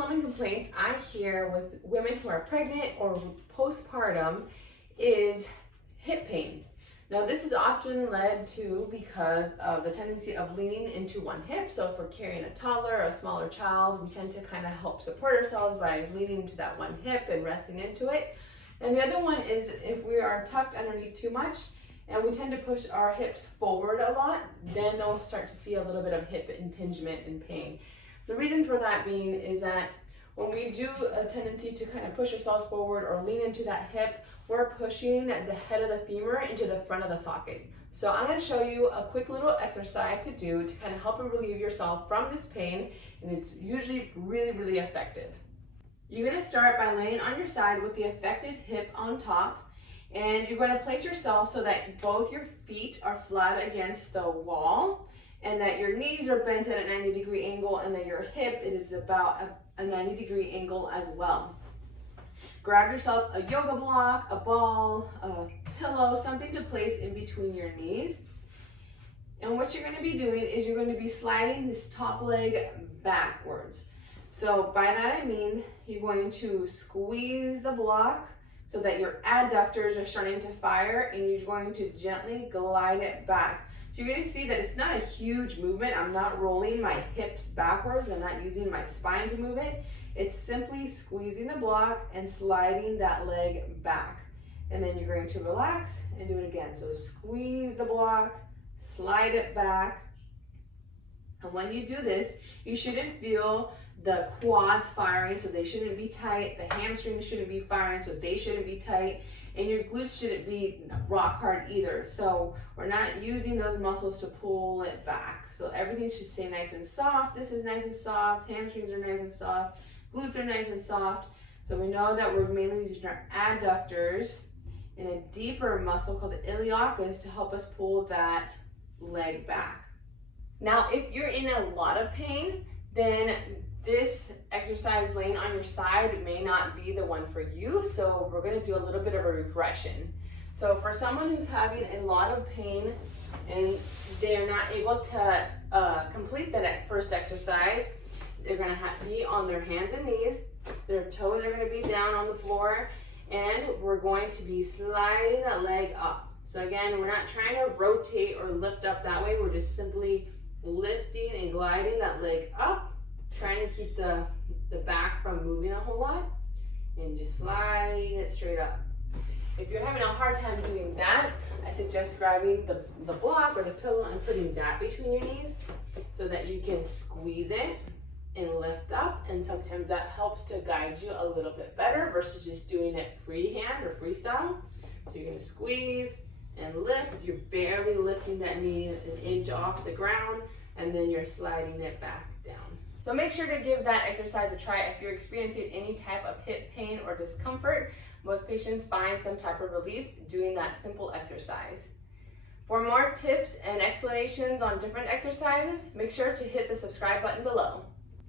common complaints I hear with women who are pregnant or postpartum is hip pain. Now, this is often led to because of the tendency of leaning into one hip. So if we're carrying a toddler or a smaller child, we tend to kind of help support ourselves by leaning into that one hip and resting into it. And the other one is if we are tucked underneath too much and we tend to push our hips forward a lot, then they'll start to see a little bit of hip impingement and pain. The reason for that being is that when we do a tendency to kind of push ourselves forward or lean into that hip, we're pushing the head of the femur into the front of the socket. So I'm going to show you a quick little exercise to do to kind of help relieve yourself from this pain, and it's usually really effective. You're going to start by laying on your side with the affected hip on top, and you're going to place yourself so that both your feet are flat against the wall and that your knees are bent at a 90-degree angle and that your hip is about a 90-degree angle as well. Grab yourself a yoga block, a ball, a pillow, something to place in between your knees. And what you're going to be doing is you're going to be sliding this top leg backwards. So by that I mean you're going to squeeze the block so that your adductors are starting to fire, and you're going to gently glide it back. So you're going to see that it's not a huge movement. I'm not rolling my hips backwards. I'm not using my spine to move it. It's simply squeezing the block and sliding that leg back. And then you're going to relax and do it again. So squeeze the block, slide it back. And when you do this, you shouldn't feel the quads firing, so they shouldn't be tight. The hamstrings shouldn't be firing, so they shouldn't be tight. And your glutes shouldn't be rock hard either. So we're not using those muscles to pull it back. So everything should stay nice and soft. This is nice and soft. Hamstrings are nice and soft. Glutes are nice and soft. So we know that we're mainly using our adductors and a deeper muscle called the iliacus to help us pull that leg back. Now, if you're in a lot of pain, then this exercise laying on your side may not be the one for you. So we're going to do a little bit of a regression. So for someone who's having a lot of pain and they're not able to complete that first exercise, they're going to be on their hands and knees. Their toes are going to be down on the floor, and we're going to be sliding that leg up. So again, we're not trying to rotate or lift up that way. We're just simply lifting and gliding that leg up, trying to keep the back from moving a whole lot, and just sliding it straight up. If you're having a hard time doing that, I suggest grabbing the block or the pillow and putting that between your knees so that you can squeeze it and lift up, and sometimes that helps to guide you a little bit better versus just doing it freehand or freestyle. So you're going to squeeze and lift. You're barely lifting that knee an inch off the ground, and then you're sliding it back down. So make sure to give that exercise a try if you're experiencing any type of hip pain or discomfort. Most patients find some type of relief doing that simple exercise. For more tips and explanations on different exercises, make sure to hit the subscribe button below.